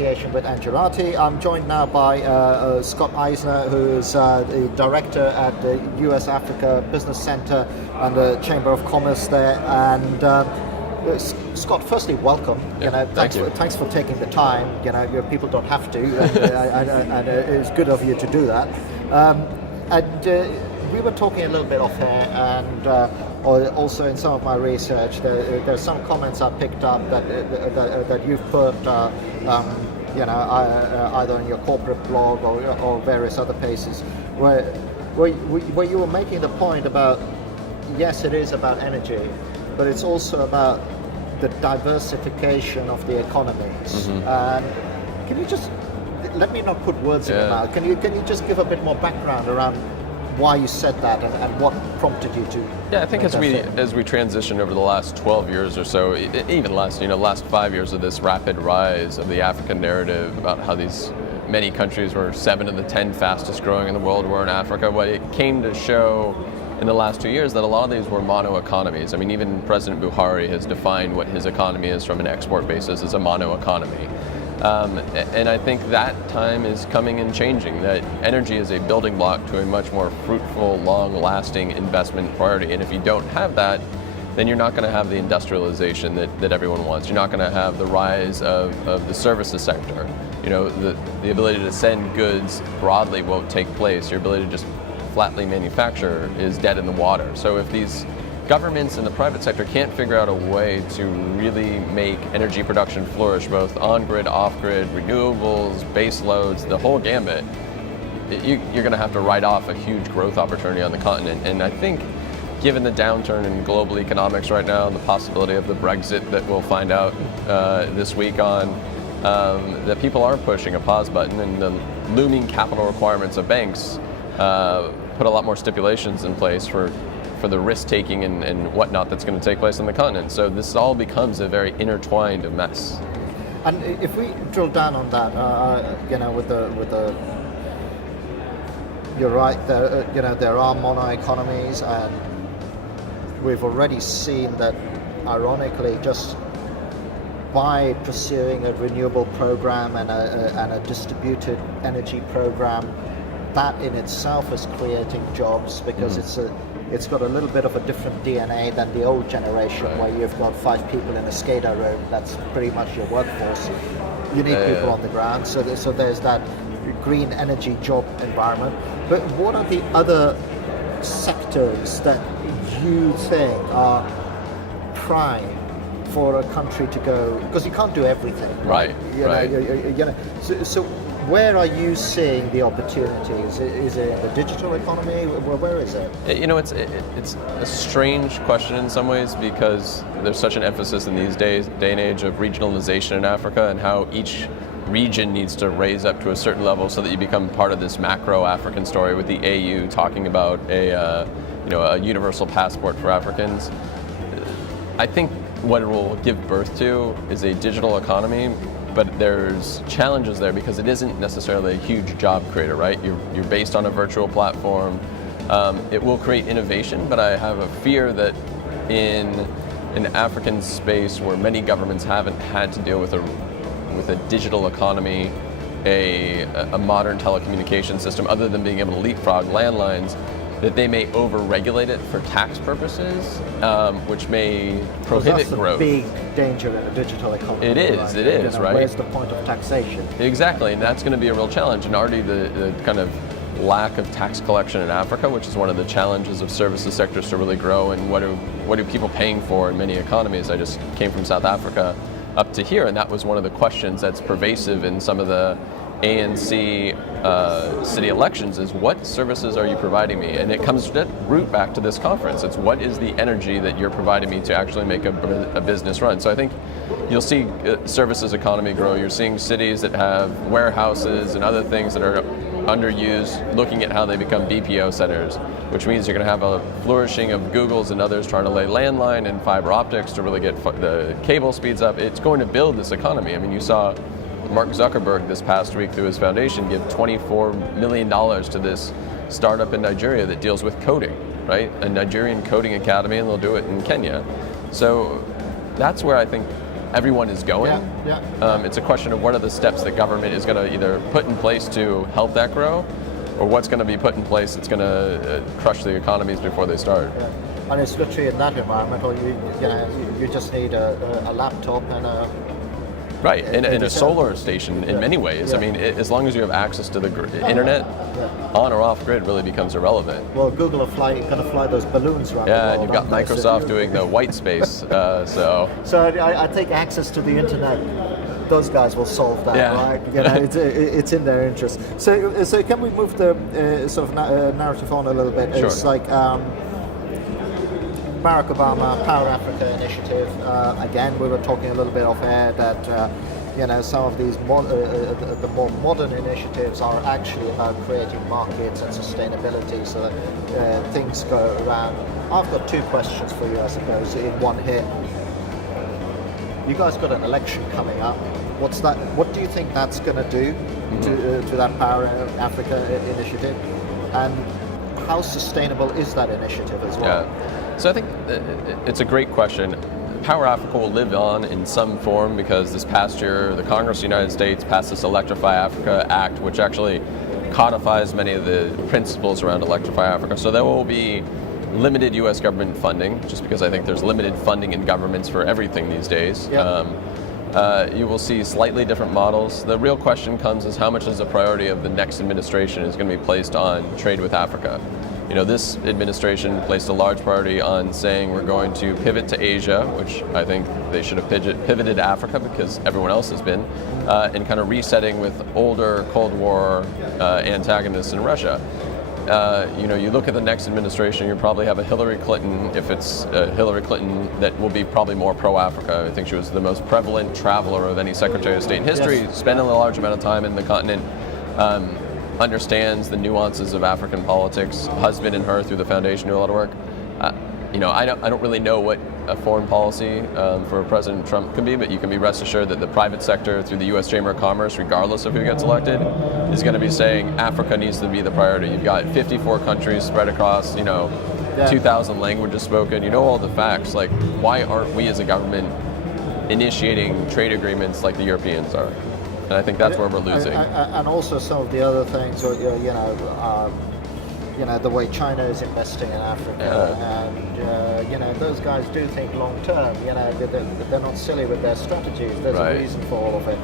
association with Angelati. I'm joined now by Scott Eisner, who is the director at the US Africa Business Center and the Chamber of Commerce there. And Scott, firstly, welcome. Yeah, thanks for taking the time. Your people don't have to, and it's good of you to do that. We were talking a little bit off air, and also in some of my research, there's some comments I picked up that you've put, either in your corporate blog or various other places, where you were making the point about, yes, it is about energy, but it's also about the diversification of the economies. Mm-hmm. And can you just let me not put words in your mouth? Can you just give a bit more background around why you said that and what prompted you to? Yeah, I think as we transitioned over the last 12 years or so, even less, last 5 years of this rapid rise of the African narrative about how these many countries were 7 of the 10 fastest growing in the world were in Africa. What it came to show in the last 2 years that a lot of these were mono economies. I mean, even President Buhari has defined what his economy is from an export basis as a mono economy. And I think that time is coming and changing, that energy is a building block to a much more fruitful, long-lasting investment priority. And if you don't have that, then you're not going to have the industrialization that everyone wants. You're not going to have the rise of the services sector. The ability to send goods broadly won't take place. Your ability to just flatly manufacture is dead in the water. So if these governments and the private sector can't figure out a way to really make energy production flourish, both on-grid, off-grid, renewables, base loads, the whole gambit, you're going to have to write off a huge growth opportunity on the continent. And I think given the downturn in global economics right now, and the possibility of the Brexit that we'll find out this week on, that people are pushing a pause button, and the looming capital requirements of banks put a lot more stipulations in place for the risk-taking and whatnot that's going to take place on the continent. So this all becomes a very intertwined mess. And if we drill down on that, with the you're right. There are mono economies, and we've already seen that, ironically, just by pursuing a renewable program and a distributed energy program, that in itself is creating jobs, because it's got a little bit of a different DNA than the old generation, right, where you've got 5 people in a SCADA room. That's pretty much your workforce. You need people on the ground. So there's that green energy job environment. But what are the other sectors that you think are prime for a country to go? Because you can't do everything. Right. So where are you seeing the opportunities? Is it in the digital economy? Where is it? It's a strange question in some ways, because there's such an emphasis in these day and age of regionalization in Africa, and how each region needs to raise up to a certain level so that you become part of this macro African story, with the AU talking about a universal passport for Africans. I think what it will give birth to is a digital economy, but there's challenges there because it isn't necessarily a huge job creator, right? You're based on a virtual platform. It will create innovation, but I have a fear that in an African space where many governments haven't had to deal with a digital economy, a modern telecommunication system, other than being able to leapfrog landlines, that they may over-regulate it for tax purposes, which may prohibit growth. That's a big danger in a digital economy. It is, right? Where's the point of taxation? Exactly, and that's going to be a real challenge. And already the kind of lack of tax collection in Africa, which is one of the challenges of services sectors to really grow, and what are people paying for in many economies. I just came from South Africa up to here, and that was one of the questions that's pervasive in some of the ANC city elections, is what services are you providing me? And it comes to root back to this conference. It's what is the energy that you're providing me to actually make a business run. So I think you'll see services economy grow. You're seeing cities that have warehouses and other things that are underused, looking at how they become BPO centers, which means you're going to have a flourishing of Googles and others trying to lay landline and fiber optics to really get the cable speeds up. It's going to build this economy. I mean, you saw Mark Zuckerberg this past week through his foundation give $24 million to this startup in Nigeria that deals with coding, right? A Nigerian coding academy, and they'll do it in Kenya. So that's where I think everyone is going. It's a question of what are the steps the government is going to either put in place to help that grow, or what's going to be put in place that's going to crush the economies before they start. Yeah. And it's literally in that environment, or you just need a laptop and a right, and a solar station in many ways. I mean, as long as you have access to the internet, on or off grid really becomes irrelevant. Well, Google are going to fly those balloons around the world. Yeah, and you've got Microsoft doing the white space. So I think access to the internet, those guys will solve that, right? It's in their interest. So can we move the sort of narrative on a little bit? Sure. It's like Barack Obama, Power Africa initiative. Again, we were talking a little bit off air that some of these the more modern initiatives are actually about creating markets and sustainability, so that things go around. I've got two questions for you, I suppose, in one hit. You guys got an election coming up. What's that? What do you think that's going to do to that Power Africa initiative, and how sustainable is that initiative as well? Yeah. So I think it's a great question. Power Africa will live on in some form because this past year the Congress of the United States passed this Electrify Africa Act, which actually codifies many of the principles around Electrify Africa. So there will be limited U.S. government funding, just because I think there's limited funding in governments for everything these days. Yep. You will see slightly different models. The real question comes is how much is the priority of the next administration is going to be placed on trade with Africa. This administration placed a large priority on saying we're going to pivot to Asia, which I think they should have pivoted to Africa because everyone else has been, and kind of resetting with older Cold War antagonists in Russia. You look at the next administration, you probably have a Hillary Clinton, if it's Hillary Clinton, that will be probably more pro-Africa. I think she was the most prevalent traveler of any Secretary of State in history, spending a large amount of time in the continent. Understands the nuances of African politics. Husband and her through the foundation do a lot of work. I don't really know what a foreign policy for President Trump can be, but you can be rest assured that the private sector through the U.S. Chamber of Commerce, regardless of who gets elected, is going to be saying Africa needs to be the priority. You've got 54 countries spread across, 2,000 languages spoken. You know all the facts. Like, why aren't we as a government initiating trade agreements like the Europeans are? And I think that's where we're losing. And also some of the other things, the way China is investing in Africa, and those guys do think long term. They're not silly with their strategies. There's a reason for all of it.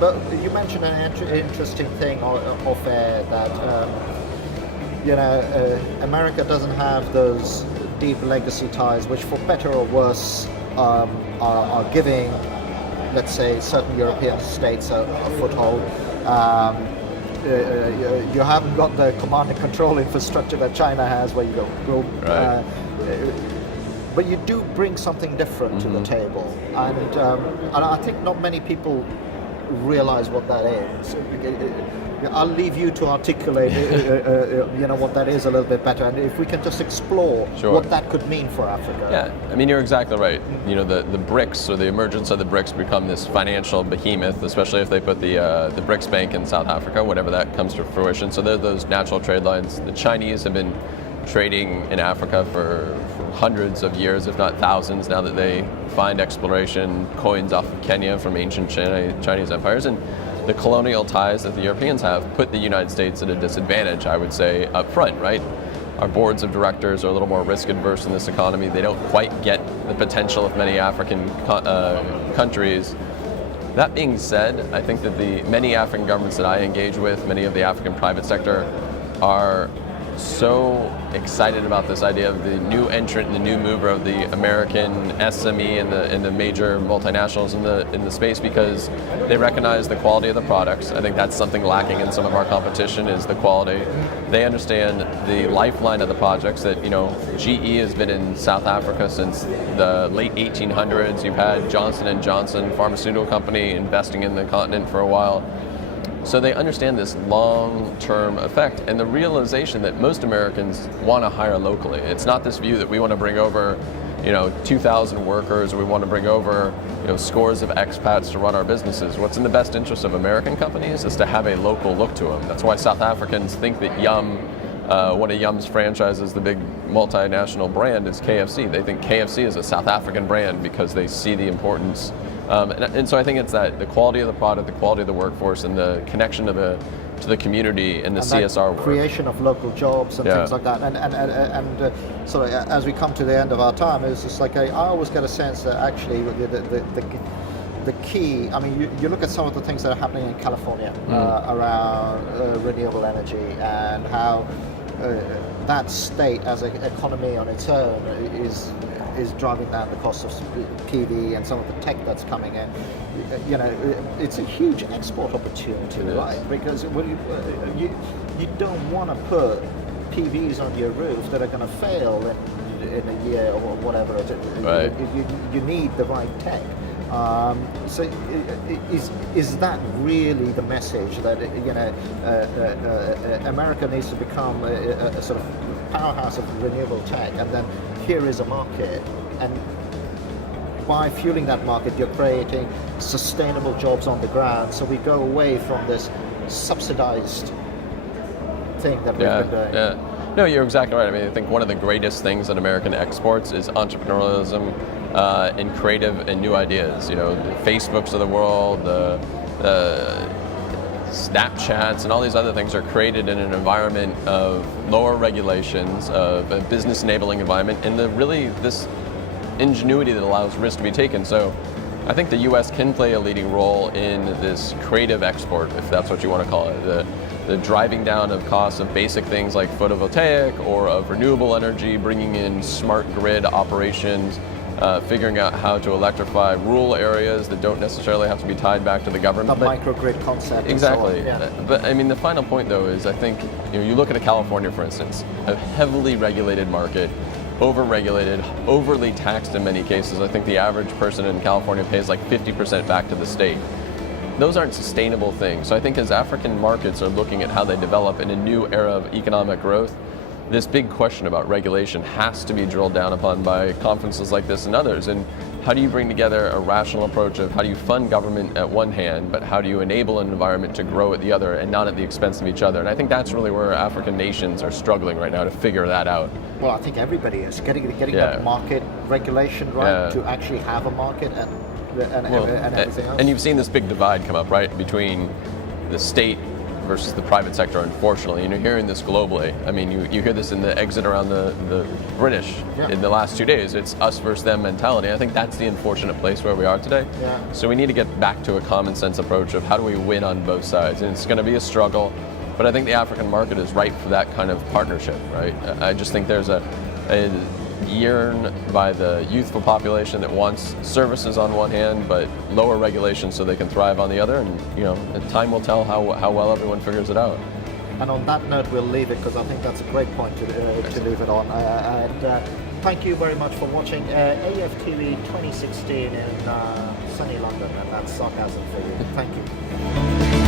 But you mentioned an interesting thing off air that America doesn't have those deep legacy ties, which, for better or worse, are giving, let's say, certain European states a foothold. You haven't got the command and control infrastructure that China has, where you go. But you do bring something different to the table, and I think not many people realize what that is. I'll leave you to articulate, what that is a little bit better, and if we can just explore what that could mean for Africa. Yeah, I mean, you're exactly right. The BRICS, or the emergence of the BRICS, become this financial behemoth, especially if they put the BRICS Bank in South Africa, whenever that comes to fruition. So there are those natural trade lines. The Chinese have been trading in Africa for hundreds of years, if not thousands, now that they find exploration coins off of Kenya from ancient Chinese empires. And the colonial ties that the Europeans have put the United States at a disadvantage, I would say, up front, right? Our boards of directors are a little more risk adverse in this economy. They don't quite get the potential of many African countries. That being said, I think that the many African governments that I engage with, many of the African private sector, are so excited about this idea of the new entrant and the new mover of the American SME and the major multinationals in the space, because they recognize the quality of the products. I think that's something lacking in some of our competition, is the quality. They understand the lifeline of the projects that, GE has been in South Africa since the late 1800s. You've had Johnson & Johnson pharmaceutical company investing in the continent for a while. So they understand this long-term effect and the realization that most Americans want to hire locally. It's not this view that we want to bring over, 2,000 workers, or we want to bring over, scores of expats to run our businesses. What's in the best interest of American companies is to have a local look to them. That's why South Africans think that Yum, one of Yum's franchises, the big multinational brand, is KFC. They think KFC is a South African brand because they see the importance And so I think it's that the quality of the product, the quality of the workforce, and the connection to the community and the CSR work. Creation of local jobs and things like that. And sort of as we come to the end of our time, it's just like I always get a sense that actually the key, I mean, you look at some of the things that are happening in California around renewable energy and how that state as an economy on its own is driving down the cost of PV and some of the tech that's coming in. You know, it's a huge export opportunity, right? Because you don't want to put PVs on your roof that are going to fail in a year or whatever. Right. You need the right tech. So is that really the message that America needs to become a sort of powerhouse of renewable tech, and then here is a market, and by fueling that market you're creating sustainable jobs on the ground, so we go away from this subsidized thing that we've been doing. Yeah. No, you're exactly right. I mean, I think one of the greatest things that American exports is entrepreneurialism and creative and new ideas. You know, the Facebooks of the world, the Snapchats, and all these other things are created in an environment of lower regulations, of a business enabling environment, and this ingenuity that allows risk to be taken. So I think the U.S. can play a leading role in this creative export, if that's what you want to call it. The driving down of costs of basic things like photovoltaic or of renewable energy, bringing in smart grid operations, figuring out how to electrify rural areas that don't necessarily have to be tied back to the government. The microgrid concept. Exactly. And so on. Yeah. But I mean, the final point though is I think you look at California, for instance, a heavily regulated market, over-regulated, overly taxed in many cases. I think the average person in California pays like 50% back to the state. Those aren't sustainable things. So I think as African markets are looking at how they develop in a new era of economic growth, this big question about regulation has to be drilled down upon by conferences like this and others. And how do you bring together a rational approach of how do you fund government at one hand, but how do you enable an environment to grow at the other and not at the expense of each other? And I think that's really where African nations are struggling right now to figure that out. Well, I think everybody is getting that market regulation right to actually have a market and everything else. And you've seen this big divide come up, right, between the state versus the private sector, unfortunately, and you're hearing this globally. I mean, you hear this in the exit around the British in the last 2 days. It's us versus them mentality. I think that's the unfortunate place where we are today. Yeah. So we need to get back to a common sense approach of how do we win on both sides, and it's going to be a struggle, but I think the African market is ripe for that kind of partnership, right? I just think there's a yearn by the youthful population that wants services on one hand, but lower regulations so they can thrive on the other. And time will tell how well everyone figures it out. And on that note, we'll leave it because I think that's a great point to leave it on. Thank you very much for watching AFTV 2016 in sunny London, and that's sarcasm for you. Thank you.